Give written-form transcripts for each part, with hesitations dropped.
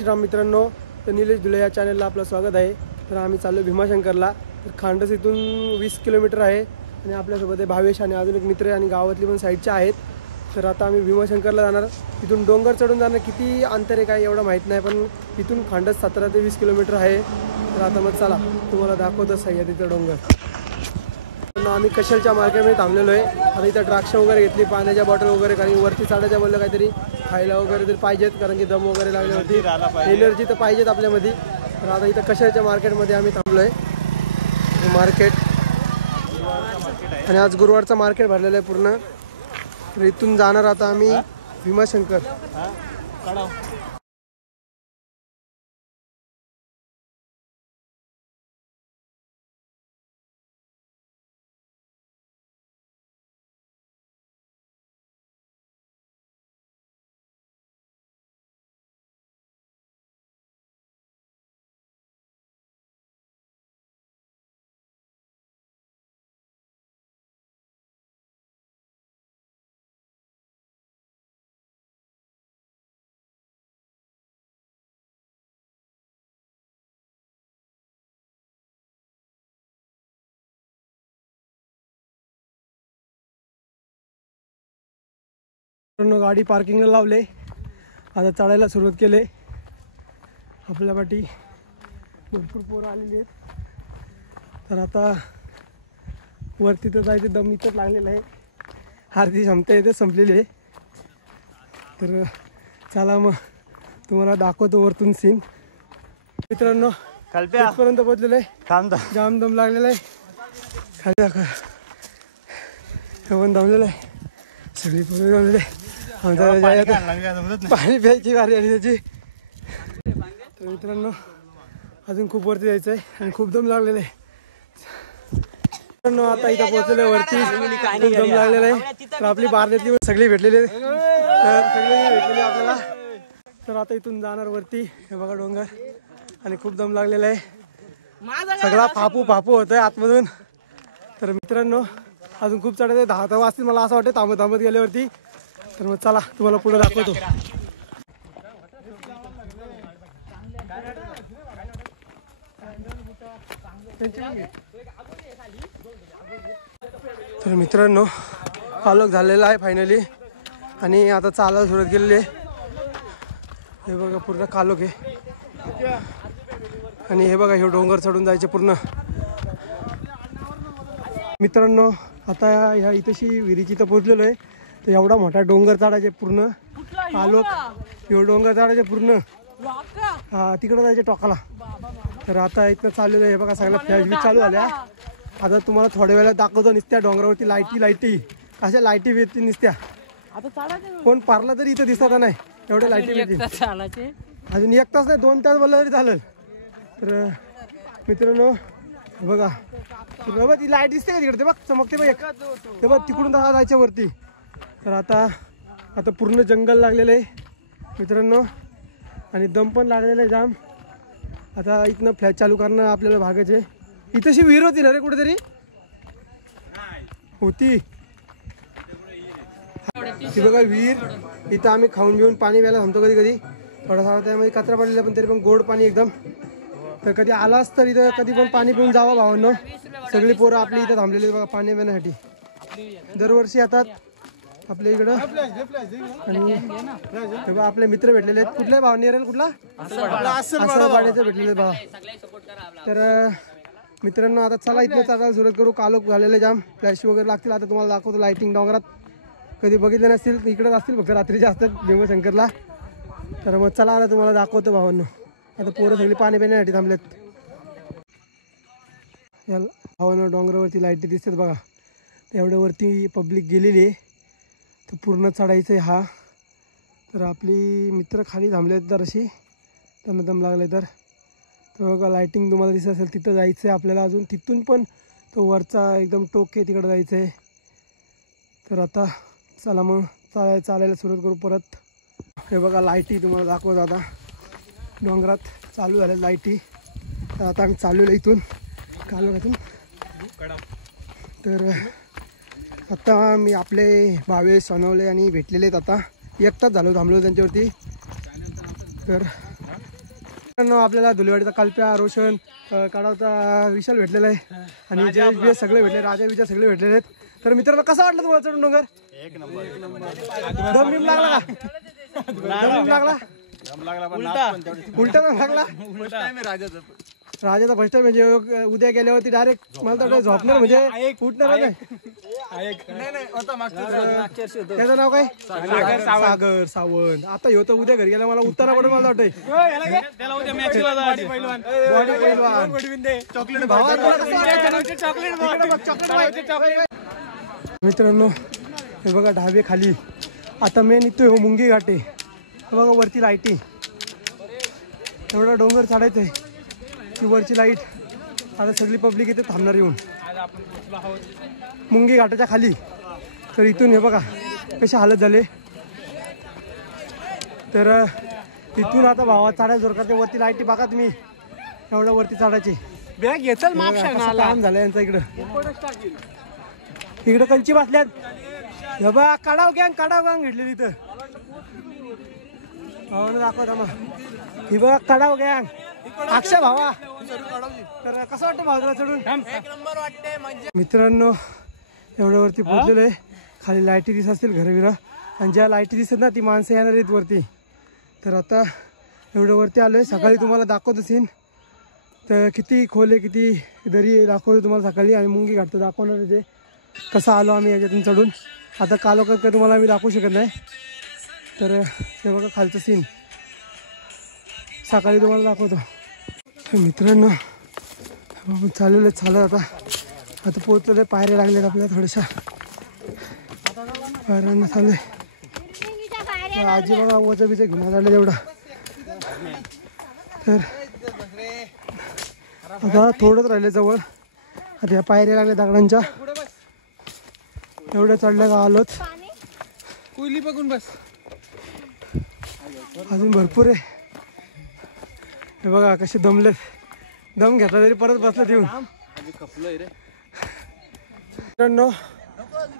श्रीराम मित्रांनो, तर निलेश धुळे या चॅनलला आपलं स्वागत आहे। तर आम्ही चाललो भीमाशंकरला। तर खांडस इथून 20 किलोमीटर आहे आणि आपल्यासोबत आहे भावेश आणि अजून एक मित्र आणि गावातली पण साईडचे आहेत। तर आता आम्ही भीमाशंकरला जाणार। इथून डोंगर चढून जाणार, किती अंतर आहे काय एवढं माहीत नाही, पण इथून खांडस 17 ते 20 किलोमीटर आहे। तर आता मग चला तुम्हाला दाखवतो सह्याद्रीचा डोंगर। आम्ही कशलच्या मार्केटमध्ये थांबलेलो आहे। आता इथं द्राक्ष वगैरे घेतली, पाण्याच्या बॉटल वगैरे, कारण वरती चढायच्या बोललं काहीतरी खायला वगैरे तर पाहिजेत, कारण की दम वगैरे लागल्यावरती एनर्जी तर पाहिजेत आपल्यामध्ये। तर आता इथं कशलच्या मार्केटमध्ये आम्ही थांबलो आहे। मार्केट आणि आज गुरुवारचा मार्केट भरलेलं आहे पूर्ण। तर इथून जाणार आता आम्ही भीमाशंकर। गाडी पार्किंगला लावले, आता चढायला सुरुवात केले। आपल्या पाठी भरपूर पोरं आलेली आहेत। तर आता वरती तर जायचं दम इथंच लागलेलं आहे, अर्धी क्षमता इथे संपलेली आहे। तर चला मग तुम्हाला दाखवतो वरतून सीन। मित्रांनो इथपर्यंत पोहोचलेलं आहे, जाम दम लागलेला आहे। खाली दाखवा, पण दमलेलं आहे, सगळी पोरं दमलेले आहे। पाणी प्यायची वारी आली त्याची। तर मित्रांनो अजून खूप वरती जायचं आहे आणि खूप दम लागलेला आहे। मित्रांनो आता इथं पोहोचलेलं आहे वरती, खूप दम लागलेला आहे। तर आपली बारदेतली सगळी भेटलेली आपल्याला। तर आता इथून जाणार वरती, हे बघा डोंगर, आणि खूप दम लागलेला आहे, सगळा फापू होतोय आतमधून। तर मित्रांनो अजून खूप चढायचं, 10 वाजतील मला असं वाटतं थांबत गेल्यावरती। तर मग चला तुम्हाला पुढे दाखवतो। तर मित्रांनो कालोख झालेला आहे फायनली, आणि आता चालायला सुरुवात केलेली आहे। हे बघा पूर्ण कालोख आहे, आणि हे बघा हे डोंगर चढून जायचे पूर्ण। मित्रांनो आता ह्या इथेशी विहिरीची तर पोहोचलेलो आहे। तर एवढा मोठा डोंगर चढायचे पूर्ण कालोख, एवढं डोंगर चढायचे पूर्ण, हा तिकडं जायचे टोकाला। तर आता इथनं चाललेलं आहे, बघा सगळ्या फ्लॅश बी चालू झाल्या। आता तुम्हाला थोड्या वेळात दाखवतो, निसत्या डोंगरावरती लाईटी अशा लाईटी भेटतील निसत्या। कोण पारला तरी इथं दिसत नाही, एवढ्या लाईटी भेटतील। अजून 1 तास नाही, 2 तास बोललं तरी चालेल। तर मित्रांनो बघा ती लाईट दिसते का तिकडे, ते बघ चमकते बघ एक, ते बघ तिकडून जायच्या वरती। तर आता पूर्ण जंगल लागलेलं आहे मित्रांनो, आणि दम पण लागलेलं आहे जाम। आता इथनं फ्लॅश चालू करणं आपल्याला भागायचे। इथंशी विहीर होती ना रे, कुठेतरी होती ती बघा विहीर। इथं आम्ही खाऊन बिऊन पाणी प्यायला थांबतो कधी थोडासा, त्यामध्ये कचरा पडलेला पण तरी पण गोड पाणी एकदम। तर कधी आलास तर इथं कधी पण पाणी पिऊन जावं भावांनो। सगळी पोरं आपली इथं थांबलेली बघा पाणी पिण्यासाठी, दरवर्षी येतात आपल्या इकडं। आणि आपले मित्र भेटलेले आहेत, कुठल्या भाव निरेल कुठला पाण्याचं भेटलेले भाव। तर मित्रांनो आता चला इथनं चढायला सुरुवात करू। कालोख झालेले जाम, फ्लॅश वगैरे लागतील। आता तुम्हाला दाखवतो लाइटिंग डोंगरात, कधी बघितले नसतील इकडेच असतील फक्त रात्रीचे असतात भीमाशंकरला। तर मग चला आता तुम्हाला दाखवतो भावांनो। आता पोरं सगळी पाणी पिण्यासाठी थांबलेत। या भावांनो डोंगरावरती लाईटी दिसतात बघा, एवढ्यावरती पब्लिक गेलेली आहे। तर पूर्ण चढायचं आहे हा। तर आपली मित्र खाली थांबलेत जराशी, त्यांना दम लागले। तर बघा लाईटिंग तुम्हाला दिसत असेल, तिथं जायचं आहे आपल्याला अजून। तिथून पण तो वरचा एकदम टोक आहे, तिकडं जायचं आहे। तर आता चला मग चालायला सुरुवात करू परत। हे बघा लाईटी तुम्हाला दाखवतो, आता डोंगरात चालू झाल्या लाईटी। तर आता आम्ही चाललेलो इथून कालोखातून। तर आता मी आपले भावेश सोनवले आणि भेटलेले आहेत। आता 1 तास झालो थांबलो त्यांच्यावरती। तर आपल्याला धुलेवाडीचा कल्प्या, रोशन, काढावता विशाल भेटलेला आहे आणि जयेश बी सगळे भेटले, राजा विजय सगळे भेटलेले आहेत. तर मित्रांनो कसं वाटलं तुम्हाला चढून डोंगर? एक नंबर. दम बिम लागला का? दम लागला? उलटा लागला? राजाचा फर्स्ट टाइम म्हणजे उद्या गेल्यावरती डायरेक्ट मला तर झोपणार म्हणजे उठणार नाही. त्याचं नाव काय? सागर सावंत. आता ह्यो तर उद्या घरी गेला मला उत्तरा पडून मला वाटतंय. मित्रांनो हे बघा ढाबे खाली. आता मेन इथं हो मुंगी घाटे. हे बघा वरती लाईटी. एवढा डोंगर चढायचंय ती वरची लाईट. आता सगळी पब्लिक इथे थांबणार येऊन मुंगी घाटाच्या खाली. तर इथून हे बघा कसे हालत झाले. तर इथून आता भावा चढायचं जोर करते वरती लाईटी बघा तुम्ही. एवढ्या वरती चढायची बॅग घेचल माप काम झालं यांचा. इकडं कंची बसल्यात. हे बघा काढाव गँग घेतलेली इथं दाखवता मग. ही बघा काढाव गँग अक्षय भावा. तर कसं वाटतं भावाला चढून? एक नंबर वाटते. मित्रांनो एवढ्यावरती पोहोचलेलो आहे. खाली लाईटी दिसत असतील घरविरा आणि ज्या लाईटी दिसत ना ती माणसं येणार आहेत वरती. तर आता एवढ्यावरती आलोय. सकाळी तुम्हाला दाखवतो सीन. तर किती खोल आहे किती दरी दाखवतो तुम्हाला सकाळी. आणि मुंगी घाट दाखवणार आहे ते कसं आलो आम्ही याच्यातून चढून. आता कालोखात काय तुम्हाला आम्ही दाखवू शकत नाही. तर हे बघा खालचं सीन सकाळी तुम्हाला दाखवतो. मित्रांनो चाललेलं चालत आता पोहोचलेलं. पायऱ्या लागल्यात आपल्याला थोड्याशा. पायऱ्यांना चाललंय. आजी बघा वचं बिचं घेऊन आलं एवढा. तर आता थोडंच राहिले जवळ. आता या पायऱ्या लागल्या दगडांच्या. एवढ्या चढल्या का आलोच. कोयली बघून बस. अजून भरपूर आहे. हे बघा कसे दमलेत. दम घेतला तरी परत बसलं येऊन. मित्रांनो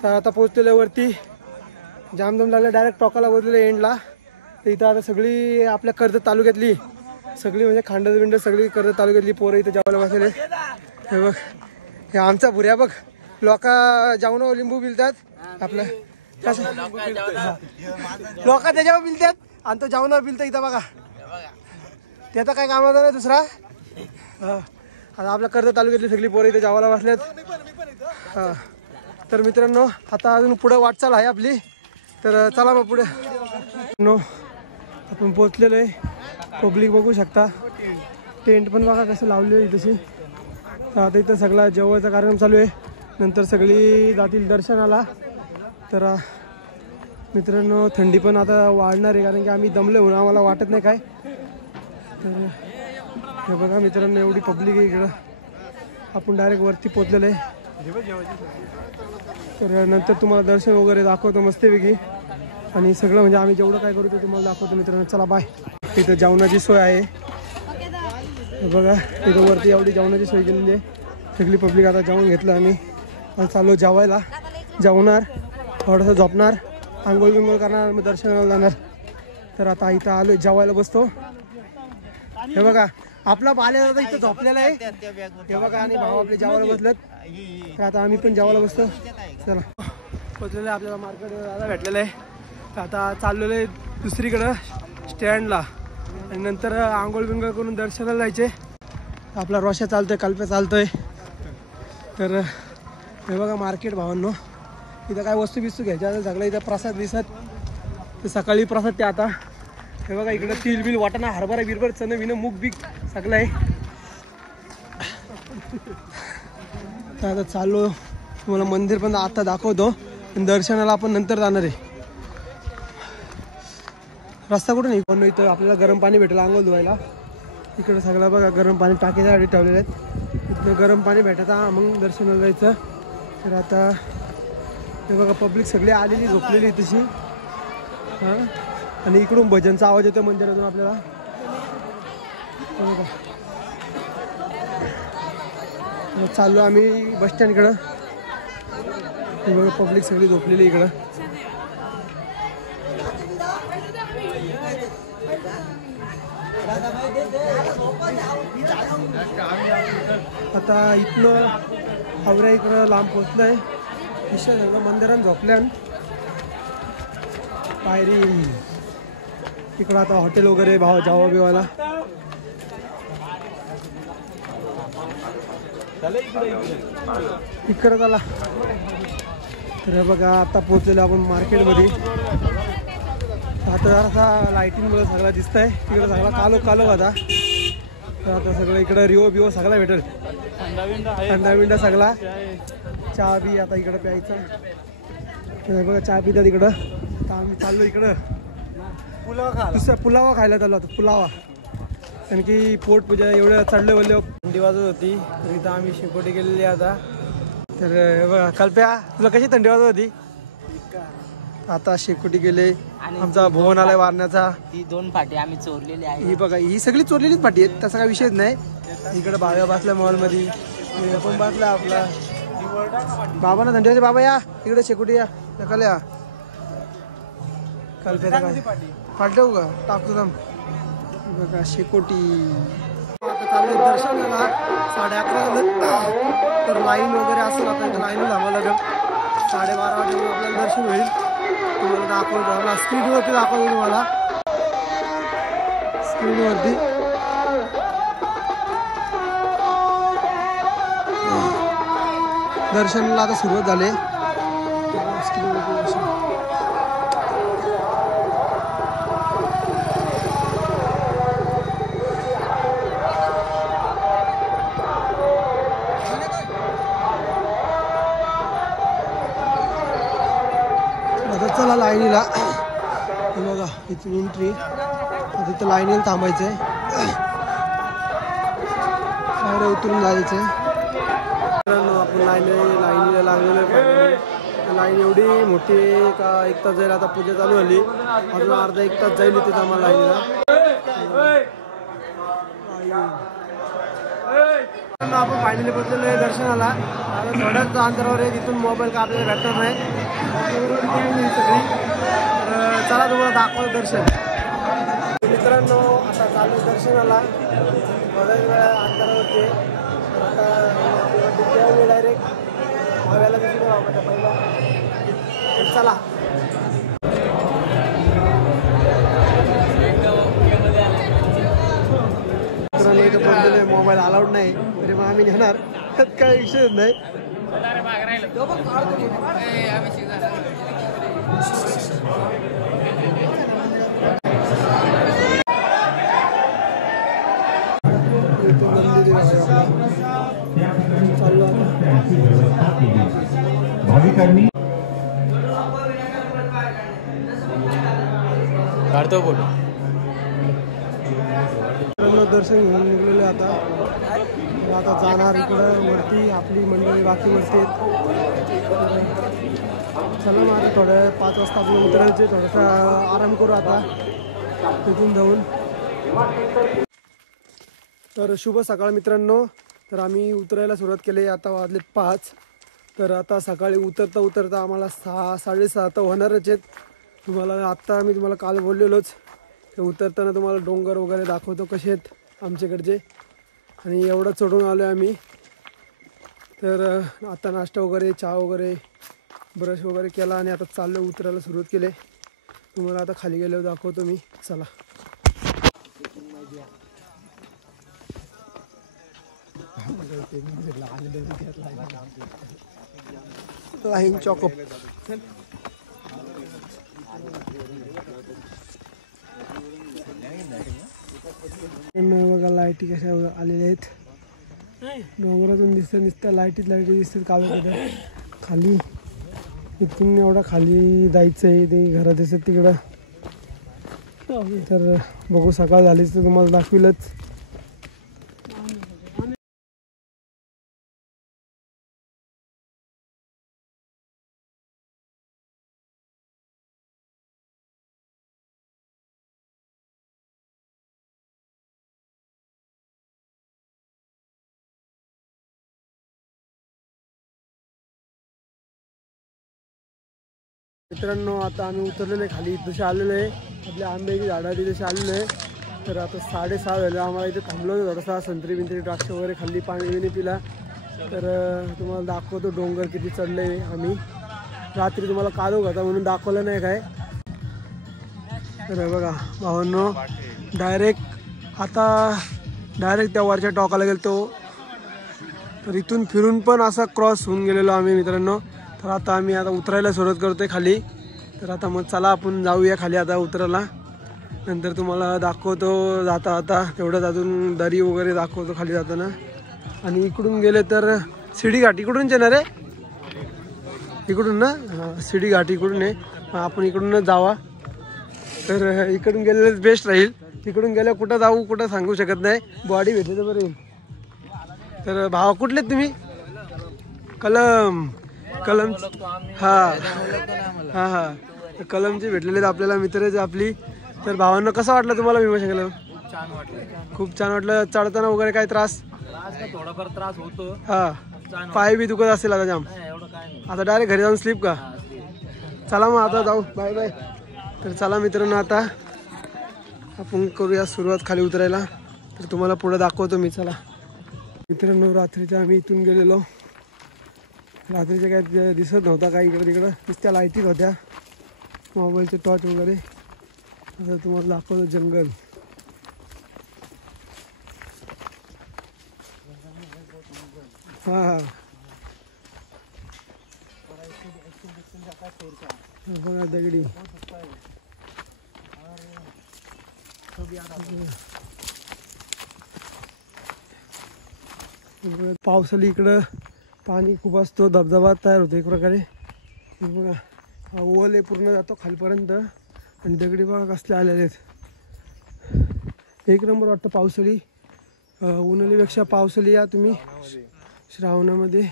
तर आता पोहोचलेल्या वरती. जाम दम लागले. डायरेक्ट टोकाला बसलेलं एंडला. तर इथं आता सगळी आपल्या कर्जत तालुक्यातली सगळी म्हणजे खांडत बिंड सगळी कर्जत तालुक्यातली पोरं इथं जेवायला बसले. हे बघ हे आमचा भुऱ्या बघ. लोका जाऊन लिंबू बिलतात आपलं कसं लोक त्याच्यावर बिलतात आणि तो जाऊन बिलतं इथं बघा. त्याचा काय कामाचा नाही दुसरा. आता आपल्या कर्जत तालुक्यातली सगळी पोरं इथे जेवायला बसल्यात. हां तर मित्रांनो आता अजून पुढे वाटचाल आहे आपली. तर चला मग पुढे. आपण पोचलेलो आहे. पब्लिक बघू शकता. टेंट पण बघा कसं लावले आहे तशी. तर आता इथं सगळा जेवणाचा कार्यक्रम चालू आहे. नंतर सगळी जातील दर्शनाला. तर मित्रांनो थंडी पण आता वाढणार आहे कारण की आम्ही दमलो म्हणून आम्हाला वाटत नाही काय. तर हे बघा मित्रांनो एवढी पब्लिक आहे इकडं. आपण डायरेक्ट वरती पोचलेलं आहे. तर नंतर तुम्हाला दर्शन वगैरे दाखवतो मस्तपैकी. आणि सगळं म्हणजे आम्ही जेवढं काय करू ते तुम्हाला दाखवतो मित्रांनो. चला बाय. इथं जेवणाची सोय आहे. हे बघा इथं वरती एवढी जेवणाची सोय केलेली आहे. सगळी पब्लिक आता जेवण घेतलं आम्ही. चालू जेवायला. जेवणार थोडंसं झोपणार आंघोळ बिंघोळ करणार मग दर्शनाला जाणार. तर आता इथं आलो जेवायला बसतो. हे बघा आपला बाल्या दादा इथं झोपलेला आहे. हे बघा आणि भाऊ आपले जेवायला बसलेत. तर आता आम्ही पण जेवायला बसतो. चला पोचलेलं आहे. आपल्याला मार्केट दादा भेटलेलं आहे. तर आता चाललेलं आहे दुसरीकडं स्टँडला. आणि नंतर आंघोळ बिंघोळ करून दर्शनाला जायचे. आपला रोशा चालतोय कल्प्या चालतोय. तर हे बघा मार्केट भावांनो. इथं काय वस्तू बिस्तू घ्यायच्या सगळं इथं प्रसाद दिसत. तर सकाळी प्रसाद ते आता हे बघा इकडं तिल बिल वाटाणा हरभरा बिरभर चणं विणं मूग बीक सगळं आहे. तर आता चाललो तुम्हाला मंदिर पण आता दाखवतो. दर्शनाला आपण नंतर जाणार आहे. रस्ता कुठं नाही पण इथं आपल्याला गरम पाणी भेटेल आंघोळ धुवायला. इकडं सगळं बघा गरम पाणी टाकीसाठी ठेवलेले आहेत. इथं गरम पाणी भेटायचं मग दर्शनाला जायचं. तर आता हे बघा पब्लिक सगळी आलेली झोपलेली तशी. हां आणि इकडून भजनचा आवाज येतो मंदिरातून आपल्याला. चाललो आम्ही बस स्टँडकडं. हे बघा पब्लिक सगळी झोपलेली इकडं. आता इथनं हावऱ्या इकडं लांब पोचलंय. ईश्वर मंदिरात झोपल्यान पायरी इकडं आता हॉटेल वगैरे जावा बिवायला. इकडं झाला तर बघा आता पोहोचलेलो आपण मार्केटमध्ये. आता जरासा लाईटिंगमुळे सगळा दिसतंय. तिकडं सगळा कालो होता. तर आता सगळं इकडं रिओ सगळा भेटेल. थंडा बिंडा सगळा. चहा बी आता इकडं प्यायचा. तर बघा चहा पितात इकडं. तर आम्ही चाललो इकडं पुलावा खायला चाललो होतो. पुलावा कारण की पोट पूजा एवढं चढले वळले थंडी वाजत होती. तर इथं आम्ही शेकोटी गेलेली आता. तर बघा कल्प्या तुला कशी थंडी वाजत होती? आता शेकोटी गेले. आमचा भुवन आलाय वारण्याचा. ती 2 फाटी आम्ही चोरलेली आहे. ही बघा ही सगळी चोरलेलीच फाटी आहेत. तसा काही विषयच नाही. इकडे बाबा बसल्या मॉलमध्ये. आपण बसला आपला बाबांना थंडी वाजते. बाबा या इकडे शेकोटी या नकाल या. कल्प्या फाटव का टाकतो थांब. बघा शेकोटी. आता चालू दर्शनाला 11:30 तर लाईन वगैरे असेल. आता इथं लाईन थांबावं लागेल. 12:30 वाजेपर्यंत आपल्याला दर्शन होईल. तुम्हाला दाखवतो स्क्रीनवरती दाखवतो तुम्हाला स्क्रीनवरती. दर्शनाला आता सुरुवात झाली. चला लाईनीला. बघा इथून एंट्री. तिथं लाईनीला थांबायचं आहे. उतरून जायचं आहे. आपण लाईनीला लागलेलो आहे. लाईन एवढी मोठी आहे का 1 तास जाईल. आता पूजा चालू झाली. अजून अर्धा 1 तास जाईल तिथं आम्हाला लाईनीला. आपण फायनली पोहोचलेलो आहे दर्शनाला. आता थोड्याच अंतरावर आहे. तिथून मोबाईल का आपल्याला भेटणार नाही. सगळी तर चला तुम्हाला दाखवलं दर्शन. मित्रांनो आता चालू दर्शनाला. थोड्याच वेळा अंतरावरती. आता डायरेक्ट मोबाईलला दिसून वापरता पहिला. चला मित्रांनो इथं पडलेलं मोबाईल अलाउड नाही. तरी मग आम्ही घेणार. त्यात काही विषयच नाही. भाविकांनी काढतो फोटो. दर्शन घेऊन निघलेले आता. आता जाणार इकडं वरती. आपली मंडळी बाकी वरती आहेत. चला मग आता थोडं 5 वाजता आपलं उतरायचे. थोडासा आराम करू आता तिथून जाऊन. तर शुभ सकाळ मित्रांनो. तर आम्ही उतरायला सुरुवात केली. आता वाजले 5. तर आता सकाळी उतरता आम्हाला 6 साडेसहा तर होणारच आहेत. आत्ता मी तुम्हाला काल बोललेलोच. ते उतरताना तुम्हाला डोंगर वगैरे दाखवतो कसे आहेत आमच्याकडचे. आणि एवढं चढून आलो आहे आम्ही. तर आता नाश्ता वगैरे चहा वगैरे ब्रश वगैरे केला आणि आता चाललो उतरायला सुरुवात केली. तुम्हाला आता खाली गेल्यावर दाखवतो मी. चला लाईन चॉकअप. बघा लाईटी कशा आलेल्या आहेत. डोंगरातून दिसतात लाईटी दिसतात काळं. खाली इथून एवढा खाली जायचं आहे. ते घरात दिसत तिकडं. तर बघू सकाळ झालीच तर तुम्हाला दाखविलच. मित्रांनो आता आम्ही उतरलेलो आहे खाली. जसे आलेलो आहे आपल्या आंब्याची झाडं तिथे आलेलो आहे. तर आता 6:30 झाले. आम्हाला इथे थांबलो होतो थोडासा, संत्री बिंत्री द्राक्ष वगैरे खाल्ली, पाणी बिणी पिला. तर तुम्हाला दाखवतो डोंगर किती चढले. आम्ही रात्री तुम्हाला काढू होता म्हणून दाखवलं नाही काय. तर बघा भावांनो, डायरेक्ट त्या वरच्या टोकाला गेलतो. तर इथून फिरून पण असा क्रॉस होऊन गेलेलो आम्ही मित्रांनो. तर आता आम्ही उतरायला सुरुवात करतोय खाली. तर आता मग चला आपण जाऊया खाली आता उतरायला. नंतर तुम्हाला दाखवतो जाता आता तेवढंच अजून दरी वगैरे दाखवतो खाली जाताना. आणि इकडून गेले तर शिडी घाट इकडूनच येणार आहे, इकडून ना. हां, शिडी घाट इकडून आहे. आपण इकडूनच जावा. तर इकडून गेलेलंच बेस्ट राहील. तिकडून गेल्या कुठं जाऊ कुठं सांगू शकत नाही. बॉडी भेटली तर बरं येईल. तर भावा कुठले तुम्ही? कलम हां हां हां, कलमचे भेटलेले आपल्याला मित्रच आपली. तर भावांना कसं वाटलं तुम्हाला भीमाशंकरला? खूप छान वाटलं. चढताना वगैरे काय त्रास? थोडाफार त्रास होतो. हां, पाय बी दुखत असेल आता जाम. आता डायरेक्ट घरी जाऊन स्लीप का? चला मग आता जाऊ. Bye bye. तर चला मित्रांनो, आता आपण करूया सुरुवात खाली उतरायला. तर तुम्हाला पुढे दाखवतो मी. चला मित्रांनो, रात्रीच्या आम्ही इथून गेलेलो. रात्रीच्या काय दिसत नव्हता काही इकडं तिकडं, नुसत्या लाईटीत होत्या, मोबाईलचे टॉर्च वगैरे. आता तुम्हाला दाखवतो जंगल. हां हां, बघा दगडी. पावसाळी इकडं पाणी खूप असतो, धबधबा तयार होतो एक प्रकारे. बघा हा ओल आहे, पूर्ण जातो खालपर्यंत. आणि दगडी बघा कसले आलेले आहेत. एक नंबर वाटतं पावसाळी. उन्हाळीपेक्षा पावसाळी या तुम्ही. श्रावणामध्ये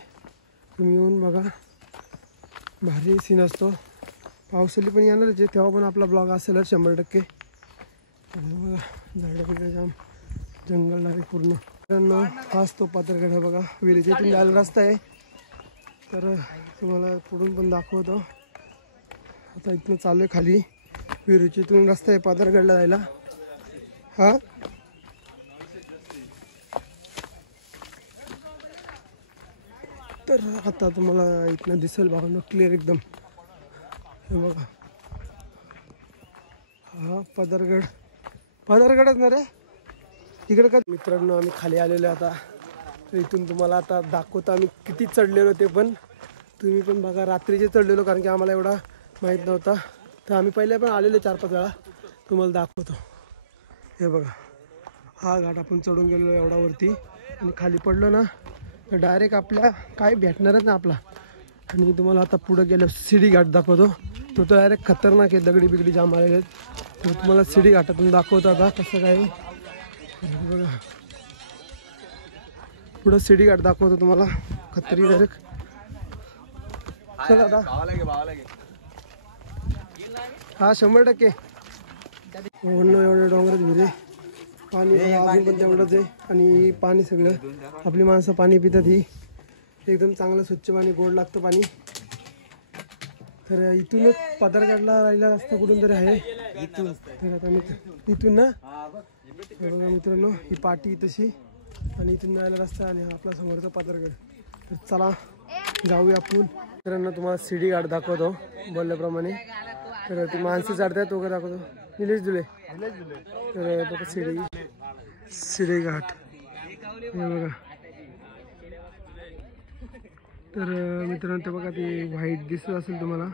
तुम्ही येऊन बघा, भारी सीन असतो. पावसाळी पण येणारच आहे, तेव्हा पण आपला ब्लॉग असेलच 100%. बघा झाडं बिडं जाम, जंगल डायरेक्ट पूर्ण. मित्रांनो, हाच तो पातरगड आहे बघा. विहिरीच्या इथून जायला रस्ता आहे. तर तुम्हाला पुढून पण दाखवतो. आता इथनं चालू आहे खाली. विहिरीच्या इथून रस्ता आहे पातरगडला जायला. हा तर आता तुम्हाला इथनं दिसेल भावना क्लिअर एकदम. हे बघा, हा पदरगडच ना रे इकडं का. मित्रांनो, आम्ही खाली आलेलो आता. तर इथून तुम्हाला आता दाखवतो आम्ही किती चढलेलो ते पण. तुम्ही पण बघा, रात्रीचे चढलेलो कारण की आम्हाला एवढा माहीत नव्हता. तर आम्ही पहिले पण आलेलो 4-5 वेळा. तुम्हाला दाखवतो. हे बघा, हा घाट आपण चढून गेलेलो एवढा वरती. आणि खाली पडलो ना तर डायरेक्ट आपल्या काय भेटणारच ना आपला. आणि तुम्हाला आता पुढं गेलं शिडी घाट दाखवतो. तो तर डायरेक्ट खतरनाक आहे, दगडी बिगडी जाम आलेले आहेत. तर तुम्हाला शिडी घाटातून दाखवतो आता कसं काय. बघा पुढं शिडी घाट दाखवतो तुम्हाला, खतरी डायरेक्ट. चला आता. हा 100%. एवढं डोंगरात भिरे पाणी अजून पण तेवढंच आहे. आणि पाणी सगळं आपली माणसं पाणी पितात. ही एकदम चांगलं स्वच्छ पाणी, गोड लागतं पाणी. तर इथूनच पातरगडला राहिला रस्ता कुठून तरी आहे इथून. तर आता इथून ना बघा मित्रांनो, ही पाटी तशी आणि इथून जायला रस्ता आणि आपला समोरचा पातरगड. तर चला जाऊया आपण. मित्रांनो, तुम्हाला शिडी घाट दाखवतो बोलल्याप्रमाणे. तर ती माणसं चढतात वगैरे दाखवतो. निलेश दुले. तर बघा शिडी घाट हे बघा. तर मित्रांनो, ते बघा ती व्हाईट दिसत असेल तुम्हाला,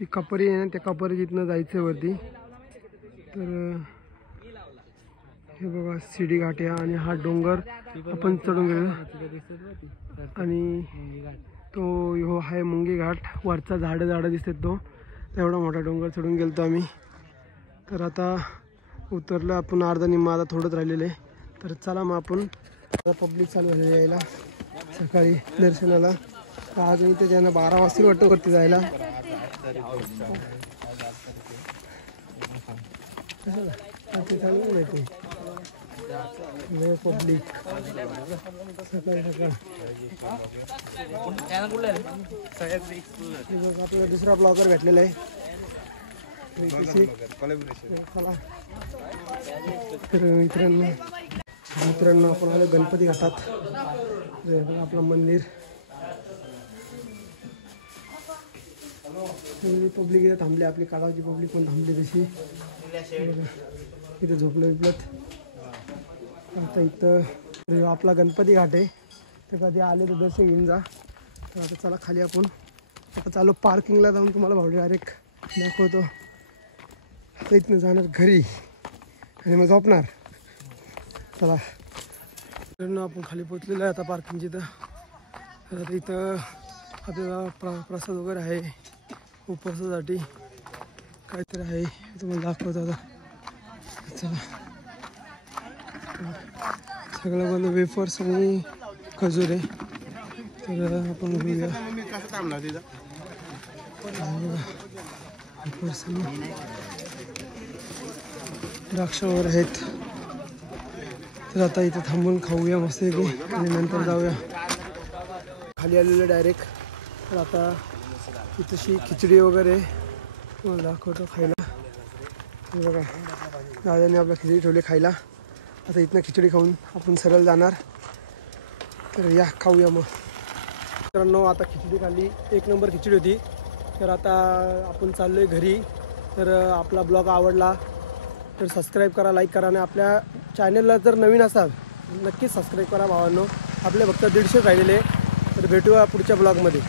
ती कपरी आहे ना. त्या कपरी जिथनं जायचं वरती. तर हे बघा शिडी घाट आहे. आणि हा डोंगर आपण चढून गेलो. आणि तो हो आहे मुंगी घाट. वरचा झाडं दिसतात तो. एवढा मोठा डोंगर चढून गेलो आम्ही. तर आता उतरलं आपण, अर्धा निम्मा आता थोडंच राहिलेलं आहे. तर चला मग आपण. आता पब्लिक चालू झाली यायला सकाळी दर्शनाला. आज इथे त्यांना 12 वाजता वाटतं वरती जायला. चालू माहिती पब्लिक सकाळी आपल्याला दुसरा ब्लॉगर भेटलेला आहे. चला तर मित्रांनो आपण आलो गणपती घाटात. हे बघा आपलं मंदिर. पब्लिक इथे थांबली, आपली काढावची पब्लिक पण थांबली तशी. इथे झोपलं बिपलत. आता इथं आपला गणपती घाट आहे, तर कधी आले तर दर्शन घेऊन जा. तर आता चला खाली आपण आता चालू पार्किंगला जाऊन तुम्हाला भाऊ डायरेक्ट दाखवतो. आता इथनं जाणार घरी आणि मग झोपणार. चला आपण खाली पोचलेलं आहे आता पार्किंगची. तर आता इथं आपल्याला प्रसाद वगैरे आहे उपवासासाठी काहीतरी आहे, तुम्हाला दाखवतो आता. चला सगळं बंद, वेफर्स आणि खजूर आहे. तर आपण घेऊया वेफर्स आणि द्राक्ष वगैरे आहेत. तर आता इथे थांबून खाऊया मस्त आणि नंतर जाऊया खाली आलेलं डायरेक्ट. तर आता इथंशी खिचडी वगैरे तुम्हाला दाखवतो खायला. बघा दादाने आपल्या खिचडी ठेवली खायला. आता इथनं खिचडी खाऊन आपण सरळ जाणार. तर या खाऊया मग. मित्रांनो आता खिचडी खाल्ली, एक नंबर खिचडी होती. तर आता आपण चाललो आहे घरी. तर आपला ब्लॉग आवडला तर सबस्क्राईब करा, लाईक करा आणि आपल्या चॅनलला जर नवीन असाल नक्कीच सबस्क्राईब करा भावांनो. आपले फक्त 150 राहिलेले. तर भेटूया पुढच्या ब्लॉगमध्ये.